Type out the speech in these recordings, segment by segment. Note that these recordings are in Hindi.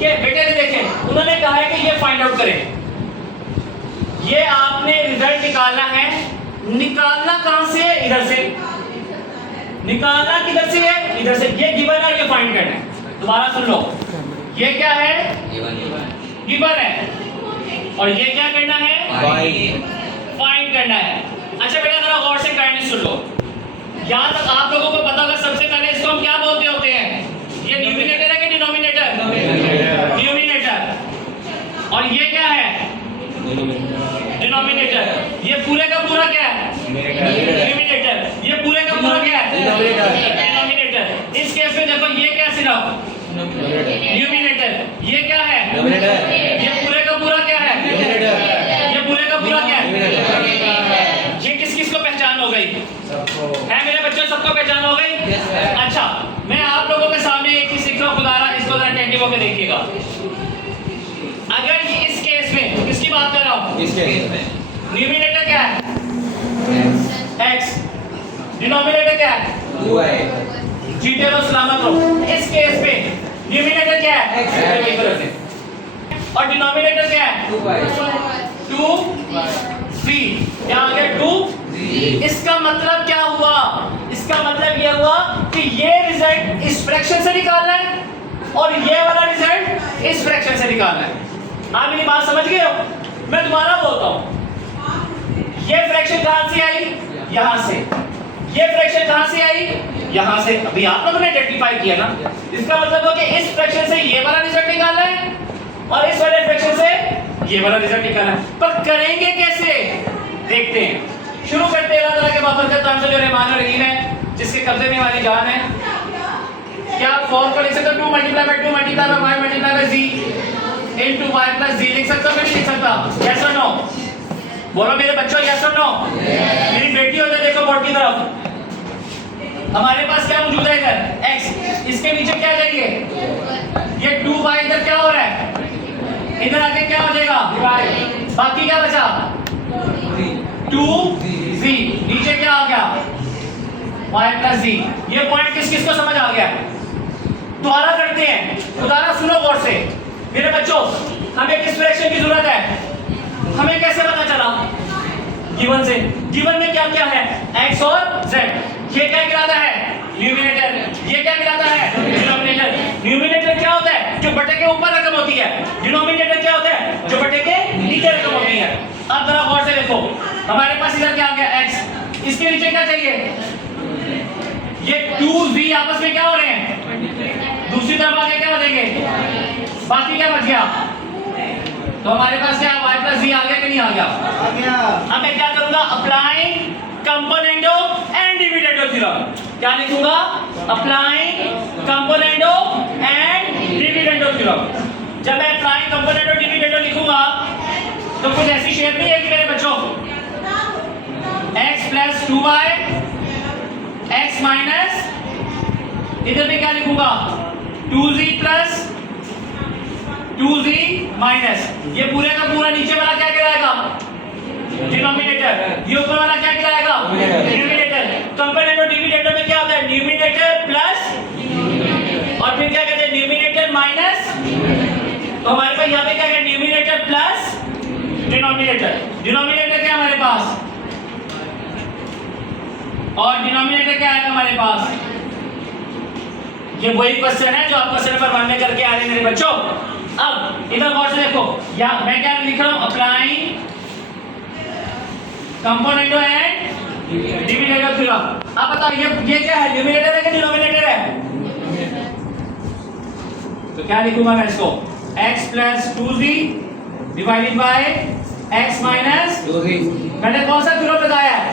कि बेटे ने देखें उन्होंने कहा है कि ये फाइंड आउट करें। ये आपने रिजल्ट निकालना है। निकालना कहां से है? इधर से। निकालना किधर से है? इधर से। ये गिवन है, ये फाइंड करना है। दोबारा सुन लो, ये क्या है? गिवन है। और ये क्या करना है? फाइंड करना है। अच्छा बेटा जरा गौर से काइंडली सुन लो। यहां तक आप लोगों को पता होगा सबसे पहले इसको हम क्या बोलते होते हैं? ये न्यूमिनेटर है कि डिनोमिनेटर? न्यूमिनेटर। और ये क्या है? डिनोमिनेटर। ये पूरे का पूरा क्या है? न्यूमिनेटर। ये पूरे का पूरा क्या है? डिनोमिनेटर। इस केस में देखो ये क्या सिर्फ न्यूमिनेटर। ये क्या है? ये पूरे का पूरा क्या है? ये पूरे का पूरा क्या है? ये किस किस को पहचान हो गई है मेरे बच्चों? सबको पहचान हो गई? अच्छा मैं आप लोगों के सामने एक चीज सीख रहा हूं, खुदारा इसको जरा अटेंटिव होकर देखिएगा। अगर इस केस में किसकी बात कर रहा हूं? इस केस में न्यूमिनेटर क्या है? x। डिनोमिनेटर क्या है? 2y। जीते रहो सलामत रहो। इस केस में न्यूमिनेटर क्या है? x। और डिनोमिनेटर क्या है? 2c। क्या आ गया? 2। इसका मतलब क्या हुआ? इसका मतलब यह हुआ कि ये रिजल्ट इस फ्रैक्शन से निकालना है और ये वाला रिजल्ट इस फ्रैक्शन से निकालना है। आप मेरी बात समझ गए हो? मैं दोबारा बोलता हूं। ये फ्रैक्शन कहां से आई? यहां से। ये फ्रैक्शन कहां से आई? यहां से। अभी आप लोगों ने आइडेंटिफाई किया ना। इसका मतलब हो कि इस फ्रैक्शन से ये वाला रिजल्ट निकालना है और इस वाले फ्रैक्शन से ये वाला रिजल्ट निकालना है। पर करेंगे कैसे? देखते हैं। शुरू करते हैं। अल्लाह ताला के बाबरकत नाम से जो रहमान और रहीम है, जिसके कब्जे में हमारी जान है। क्या 4 को लिख सकते हो? 2 multiply bye 2 multiply bye y multiply by z into y plus z लिख सकता हूं? नहीं लिख सकता? yes or no? बोलो मेरे बच्चों, yes or no? मेरी बेटी होते देखो बोर्ड की तरफ। हमारे पास क्या मौजूद है इधर? x। इसके नीचे क्या चाहिए? ये 2y इधर क्या हो रहा है? इधर आके क्या हो जाएगा? बाकी क्या बचा? 2z। नीचे क्या आ गया? y plus z। ये पॉइंट किस किस को समझ आ गया? दोबारा करते हैं। दोबारा सुनो गौर से मेरे बच्चों। हमें किस फ्रैक्शन की जरूरत है? हमें कैसे पता चला? गिवन से। गिवन में क्या क्या है? x और z। ये क्या कहलाता है? न्यूमिनेटर। ये क्या कहलाता है? डिनोमिनेटर। न्यूमिनेटर क्या होता है? जो बटे के ऊपर रकम होती है। डिनोमिनेटर क्या होता है? जो बटे के नीचे रकम होती है। अब जरा गौर से देखो, हमारे पास इधर क्या आ गया? x। इसके नीचे क्या चाहिए? ये 2z आपस में क्या हो रहे हैं? दूसरी तरफ आगे क्या बचेंगे? बाकी क्या बच गया? तो हमारे पास क्या y plus z आ गया कि नहीं आ गया? आ गया। अब मैं क्या करूंगा? Applying componendo and dividendo theorem. क्या लिखूंगा? Applying componendo and dividendo theorem. जब मैं अप्लाइंग कंपोनेंडो डिविडेंडो लिखूंगा तो कुछ ऐसी शेप नहीं है कि मेरे बच्चों x plus 2y x minus इधर में क्या लिखूंगा? 2z plus 2z minus। ये पूरे का पूरा नीचे वाला क्या कहलाएगा? डिनोमिनेटर। ये ऊपर वाला क्या कहलाएगा? न्यूमिनेटर। कंपोनेंट और डिविडेंडो में क्या होता है? न्यूमिनेटर प्लस और फिर क्या कहते हैं? Numerator minus. तो हमारे पास यहाँ पे क्या है? Numerator plus denominator. डिनोमिनेटर क्या हमारे पास और डिनोमिनेटर क्या है हमारे पास? ये वही क्वेश्चन है जो आप क्वेश्चन नंबर 1 में करके आ रहे हैं मेरे बच्चों। अब इधर गौर से देखो, या मैं क्या लिख रहा हूं? Applying कंपोनेंटो and dividendo theorem. अब बताओ ये क्या है? न्यूमिनेटर है कि डिनोमिनेटर है? तो क्या लिखूंगा मैं इसको? x plus 2z divided by x minus 2z। मैंने कौन सा थ्योरम बताया है?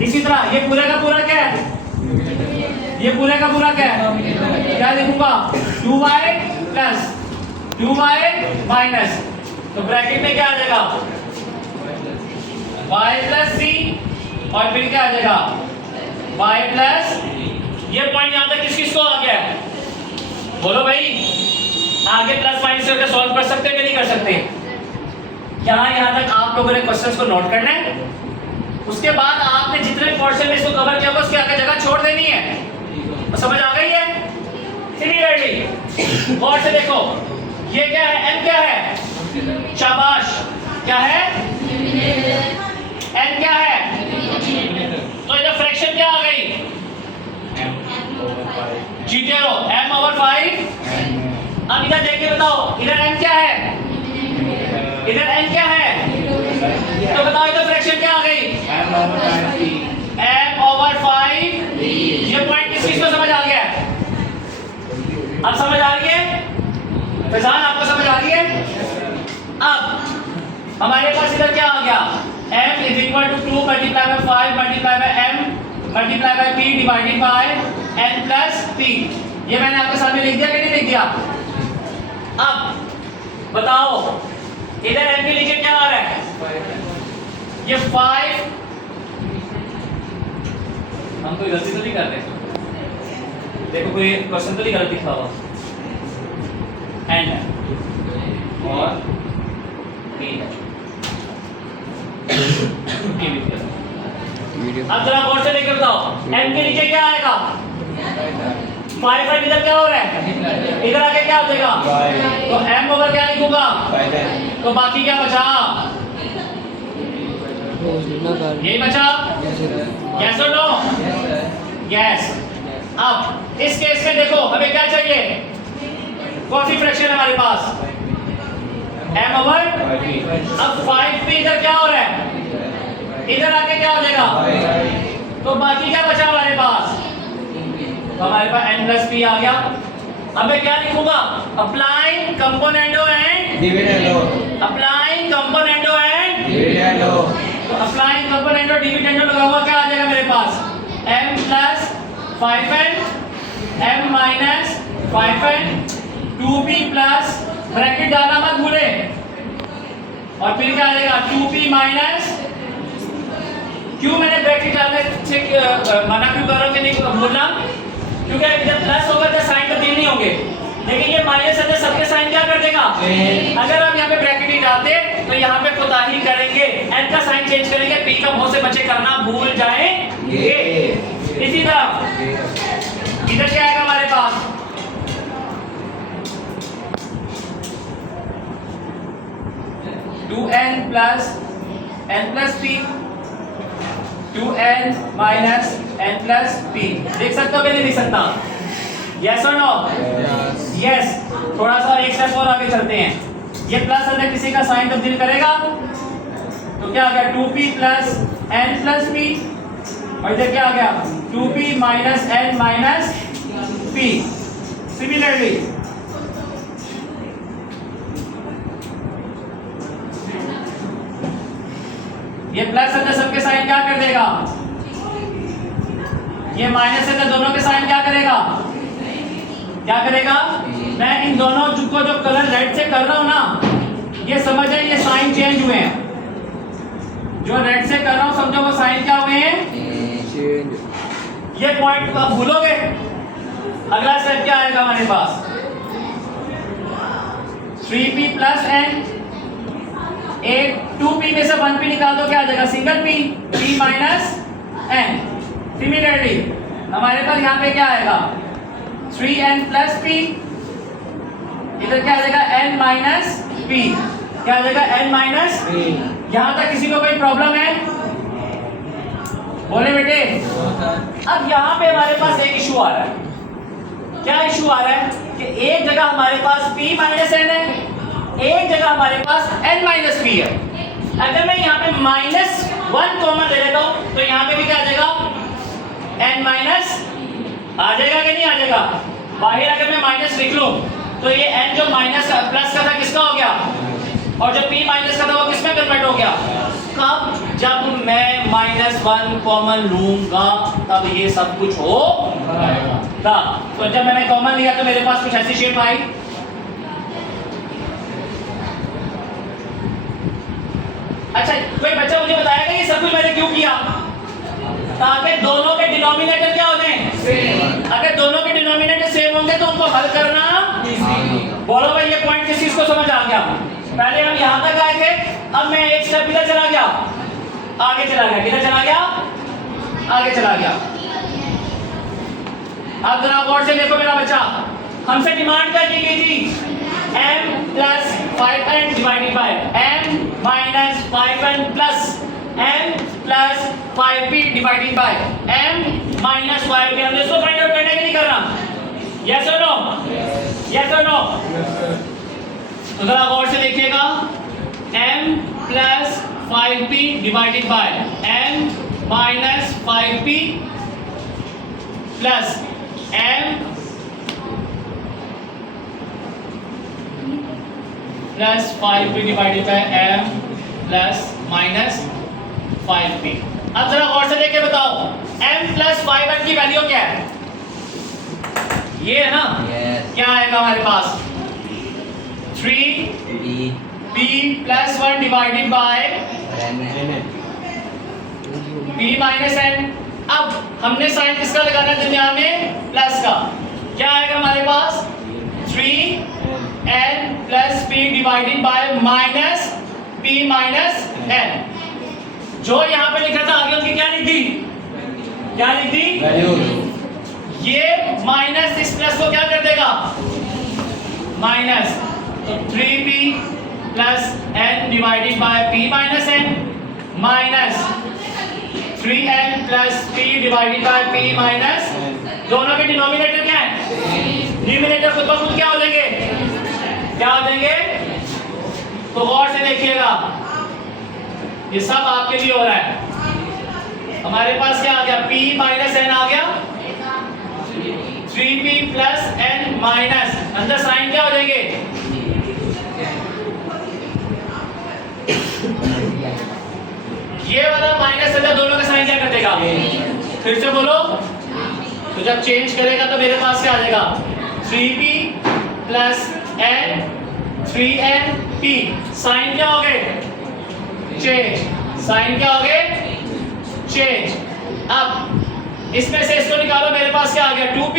इसी तरह ये पूरे का पूरा क्या है? ये पूरे का पूरा क्या है? क्या लिखूंगा? 2y plus 2y minus। तो ब्रैकेट में क्या आ जाएगा? y plus c और फिर क्या आ जाएगा? y plus। ये पॉइंट यहां तक किस किस को आ गया है? बोलो भाई। आगे प्लस माइनस करके सॉल्व कर सकते हैं कि नहीं कर सकते? क्या यहां तक आप लोगों ने क्वेश्चंस को नोट करना है? उसके बाद आपने जितने पोर्शन में इसको कवर किया उसके आगे जगह छोड़ देनी है। तो समझ आ गई है? सिमिलरली गौर से देखो, ये क्या है, m क्या है, शाबाश, क्या है, n क्या है, तो इधर फ्रैक्शन क्या आ गई, जीते हो m ओवर 5। अब इधर देख के बताओ, इधर m क्या है, इधर n क्या है, तो बताओ इधर फ्रैक्शन क्या आ गई, m ओवर 5। ये पॉइंट किस चीज को समझ आ गया, अब समझ आ रही है फैजान, आपको समझ आ रही है। अब हमारे पास इधर क्या आ गया, m is equal to 2 multiply by 5 multiply by m multiply by p divided by n plus p। ये मैंने आपके सामने लिख दिया कि नहीं लिख दिया। अब बताओ इधर m के नीचे क्या आ रहा है, ये 5, हम कोई गलती तो नहीं कर रहे, देखो कोई क्वेश्चन तो नहीं गलत लिखा हुआ, एंड है और p है। अब जरा गौर से लेकर बताओ, m के नीचे क्या आएगा, 5 इधर क्या हो रहा है, इधर आके क्या हो जाएगा, तो m ओवर क्या लिखूंगा, तो बाकी क्या बचा, यही बचा, यस और नो, यस। अब इस केस में देखो हमें क्या चाहिए, कौन सी फ्रैक्शन है हमारे पास, m ओवर। अब 5 पे इधर क्या हो रहा है, इधर आके क्या हो जाएगा, तो बाकी क्या बचा हमारे पास, तो हमारे पास n प्लस p आ गया। अब मैं क्या लिखूंगा, applying componendo and dividendo, applying componendo and dividendo, तो अप्लाइंग कंपोनेंडो डिविडेंडो लगा हुआ क्या आ जाएगा मेरे पास, m plus 5n m minus 5n 2p plus, bracket डालना मत भूले, और फिर क्या आ जाएगा 2p माइनस, क्यों मैंने ब्रैकेट डालने से मना क्यों कर रहा हूं कि नहीं भूलना, क्योंकि जब प्लस होगा तो साइन तब्दील नहीं होंगे, लेकिन ये माइनस है तो सबके साइन क्या कर देगा, अगर आप यहाँ पे ब्रैकेट ही डालते तो यहाँ पे कोताही करेंगे, n का साइन चेंज करेंगे, p का बहुत से बच्चे करना भूल जाएंगे। इसी तरह इधर क्या आएगा हमारे पास, two n plus p, 2n minus n plus p, देख सकते हो कि नहीं देख सकता, यस और नो, यस। थोड़ा सा एक स्टेप और आगे चलते हैं, ये प्लस अंदर किसी का साइन तब्दील करेगा तो क्या आ गया 2p plus n plus p, और इधर क्या आ गया 2p minus n minus p। Similarly ये प्लस है तो सबके साइन क्या कर देगा, ये माइनस है तो दोनों के साइन क्या करेगा, क्या करेगा, मैं इन दोनों को जो कलर रेड से कर रहा हूं ना, ये समझ है ये साइन चेंज हुए हैं, जो रेड से कर रहा हूं समझो वो साइन क्या हुए हैं, ये पॉइंट आप भूलोगे। अगला स्टेप क्या आएगा हमारे पास, 3p प्लस n, एक 2p में से 1p निकाल दो क्या आ जाएगा, single p, p minus n। Similarly हमारे पास यहाँ पे क्या आएगा 3n प्लस p, इधर क्या आ जाएगा n माइनस p, क्या आ जाएगा n माइनस p। यहाँ तक किसी को कोई प्रॉब्लम है, बोले बेटे। अब यहाँ पे हमारे पास एक इशू आ रहा है, क्या इशू आ रहा है कि एक जगह हमारे पास p माइनस n है, एक जगह हमारे पास n माइनस p है। अगर मैं यहाँ पे -1 कॉमन ले लेता हूँ तो यहाँ पे भी क्या आ जाएगा n माइनस, आ जाएगा कि नहीं आ जाएगा, बाहर अगर मैं माइनस लिख लूँ तो ये n जो माइनस प्लस का था किसका हो गया, और जो p माइनस का था वो किसमें कन्वर्ट हो गया, कब, जब मैं -1 कॉमन लूंगा तब ये सब कुछ होगा। तो जब मैंने कॉमन लिया तो मेरे पास कुछ ऐसी शेप आई, अच्छा कोई बच्चा मुझे बताएगा ये सब कुछ मैंने क्यों किया, ताकि दोनों के डिनोमिनेटर क्या हो जाएं, अगर दोनों के डिनोमिनेटर सेम होंगे तो उनको हल करना, बोलो भाई ये पॉइंट किस चीज को समझ आ गया। पहले हम यहां तक आए थे, अब मैं एक स्टेप इधर चला गया, आगे चला गया, किधर चला गया, आगे चला गया। अब जरा गौर से देखो मेरा बच्चा, हमसे डिमांड क्या की गई थी? m plus 5n divided by m minus 5n plus m plus 5p divided by m minus 5p। हमने इसको फाइंड आउट करने के लिए करना, यस और नो? यस और नो? तो जरा गौर से देखिएगा, m plus 5p divided by m minus 5p plus m plus 5p divided by m plus minus 5p। अब जरा गौर से देख के बताओ, m प्लस 5n की वैल्यू क्या है? ये है ना? क्या आएगा हमारे पास? 3p plus 1 divided by p minus n। अब हमने साइन किसका लगाना है दुनिया में? प्लस का। क्या आएगा हमारे पास? 3n plus p divided bye minus p minus n। जो यहाँ पे लिखा था आगे उसकी क्या लिख दी? क्या लिख दी? ये माइनस इस प्लस को क्या कर देगा? माइनस। तो 3p plus n divided by p minus n minus 3n plus p divided bye p minus, दोनों के डिनोमिनेटर क्या है? न्यूमरेटर खुद ब खुद क्या हो जाएंगे? क्या हो जाएंगे? तो गौर से देखिएगा, ये सब आपके लिए हो रहा है। हमारे पास क्या आ गया? p माइनस n आ गया, 3p प्लस n माइनस, अंदर साइन क्या हो जाएंगे? ये वाला माइनस है, दोनों का साइन क्या कर देगा? फिर से बोलो। तो जब चेंज करेगा तो मेरे पास क्या आ जाएगा? 3p plus n 3np। Sign क्या हो गए? चेंज। साइन क्या हो गए? चेंज। अब इसमें से इसको निकालो, मेरे पास क्या आ गया? 2p।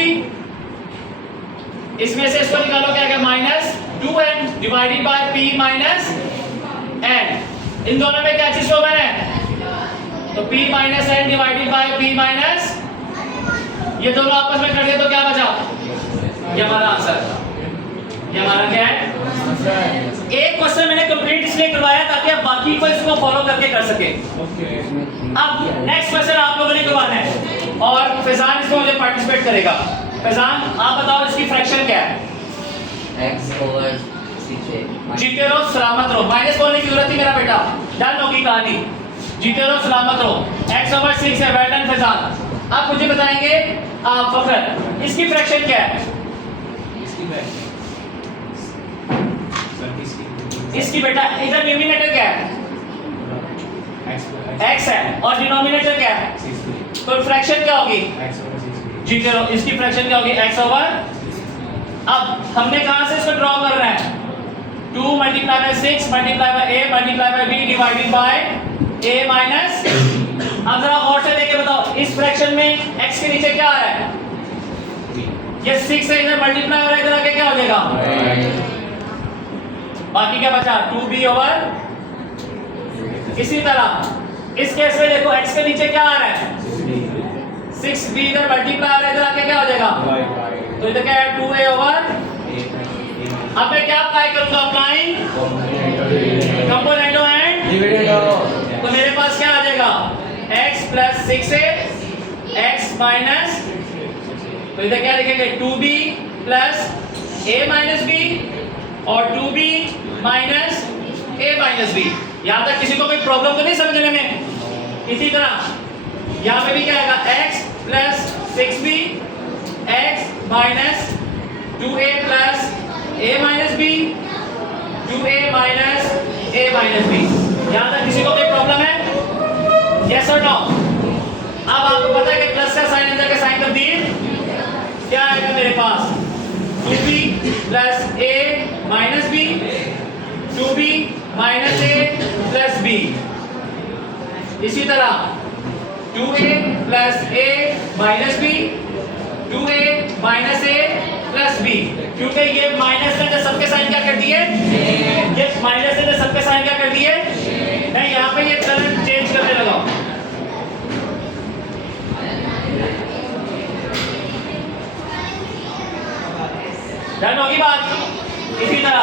इसमें से इसको निकालो, क्या आ गया? Minus 2n divided by p minus n। इन दोनों में क्या चीज कॉमन है? तो p minus n divided by p minus, ये दोनों आपस में कर दिए तो क्या बचा? ये हमारा आंसर। ये हमारा क्या है? एक क्वेश्चन मैंने कंप्लीट इसलिए करवाया ताकि आप बाकी को इसको फॉलो करके कर सके। अब नेक्स्ट क्वेश्चन आप लोगों ने करवाना है और फैजान इसको मुझे पार्टिसिपेट करेगा। फैजान आप बताओ इसकी फ्रैक्शन क्या है? x over 6। जीते रहो सलामत रहो, माइनस बोलने की जरूरत नहीं मेरा बेटा, डन होगी कहानी। जीते रहो सलामत रहो, x ओवर 6 है। Well done Faizan. आप मुझे बताएंगे फखर, इसकी फ्रैक्शन क्या है? इसकी बेटा इधर न्यूमरेटर क्या है? x है और डिनोमिनेटर क्या है? तो फ्रैक्शन क्या होगी? जीते रहो, इसकी फ्रैक्शन क्या होगी? x over. अब हमने कहां से इसको ड्रॉ कर रहे हैं? 2 multiply bye 6 multiply by a multiply by b divided by a minus. अब जरा और से देख के बताओ, इस फ्रैक्शन में x के नीचे क्या आ रहा है? ये 6 से इधर मल्टीप्लाई हो रहा है, इधर आके क्या हो जाएगा? बाकी क्या बचा? 2b over. इसी तरह इस केस में देखो, x के नीचे क्या आ रहा है? 6b इधर मल्टीप्लाई आ रहा है, इधर आके क्या हो जाएगा? तो इधर क्या है? 2a over. अब मैं क्या अप्लाई करूंगा? Applying कंपोनेंटो and dividendo. तो मेरे पास क्या आ जाएगा? x plus 6a x minus, तो इधर क्या लिखेंगे? 2b plus a minus b और 2b minus a minus b। यहाँ तक किसी को कोई प्रॉब्लम तो नहीं समझने में? इसी तरह यहाँ पे भी क्या आएगा? x plus 6b x minus 2a plus a minus b 2a minus a minus b। यहाँ तक किसी को कोई प्रॉब्लम है? यस और नो? अब आपको पता है कि प्लस का साइन अंदर का साइन तब्दील क्या आएगा मेरे पास? 2b plus a minus b 2b minus a plus b। इसी तरह 2a plus a minus b 2a minus a plus b। क्योंकि ये माइनस ने सबके साइन क्या कर दिए? ये माइनस ने सबके साइन क्या कर दिए? नहीं, यहाँ पे ये करंट चेंज करने लगा। डन होगी बात। इसी तरह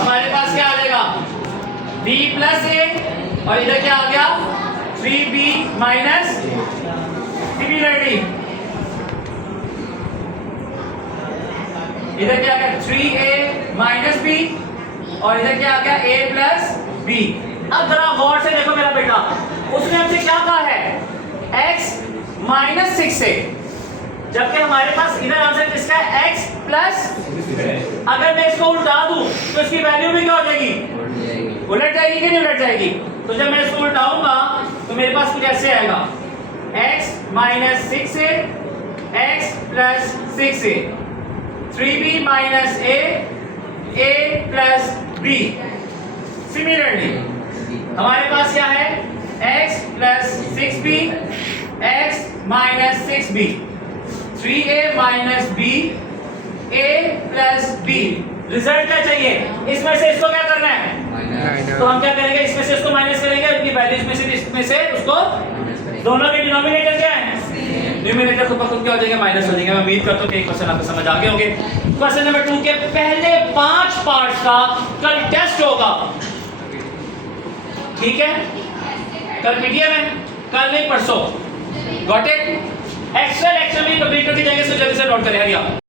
हमारे पास क्या आ जाएगा, b प्लस a और इधर क्या आ गया 3b माइनस सिमिलरली इधर क्या आ गया 3a माइनस b और इधर क्या आ गया a प्लस b। अब जरा गौर से देखो मेरा बेटा, उसने हमसे क्या कहा है x माइनस 6 है, जबकि हमारे पास इधर आंसर किसका है x प्लस। अगर मैं इसको उल्टा दूं तो इसकी वैल्यू भी क्या हो जाएगी, उलट जाएगी कि नहीं उलट जाएगी। तो जब मैं इसको उल्टाऊंगा तो मेरे पास कुछ ऐसे आएगा x माइनस 6 है x प्लस 6 है 3b minus a plus b। Similarly हमारे पास क्या है x plus 6b x minus 6b 3a minus b a plus b। Result क्या चाहिए, इसमें से इसको क्या करना है, तो हम क्या करेंगे इसमें से इसको माइनस करेंगे, इनकी वैल्यूज में से इसमें से उसको, दोनों के डिनोमिनेटर क्या है, न्यूमरेटर खुद ब खुद क्या हो जाएगा माइनस हो जाएगा। मैं उम्मीद करता हूं कि एक क्वेश्चन आपको समझ आ गए होंगे। क्वेश्चन नंबर 2 के पहले 5 पार्ट्स का कल टेस्ट होगा, ठीक है, कल पीटीएम है, कल नहीं परसों। Got it. एक्सेल में कंप्लीट करके जाएंगे, सो जल्दी से नोट करें। हरिया।